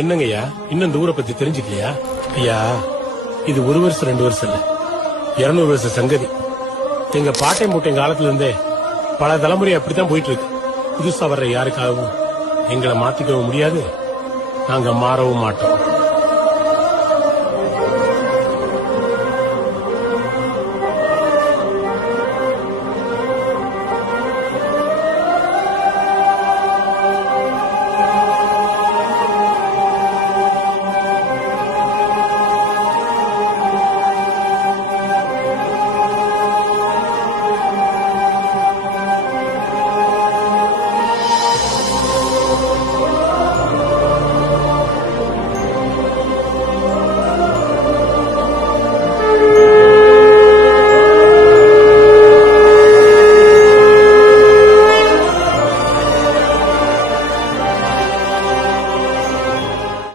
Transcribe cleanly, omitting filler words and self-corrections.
என்னங்கய்யா இன்னும் இந்த ஊரை பத்தி தெரிஞ்சுக்கலையா? ஐயா இது 1 வருஷம் 2 வருஷம் இல்ல 200 வருஷம் சங்கதி. எங்க பாட்டை மூட்டை காலத்துல இருந்தே பல தலைமுறை அப்படித்தான் போயிட்டு இருக்கு. புதுசா வர்ற யாருக்காகவும் எங்களை மாத்திக்கவும் முடியாது, நாங்க மாறவும் மாட்டோம்.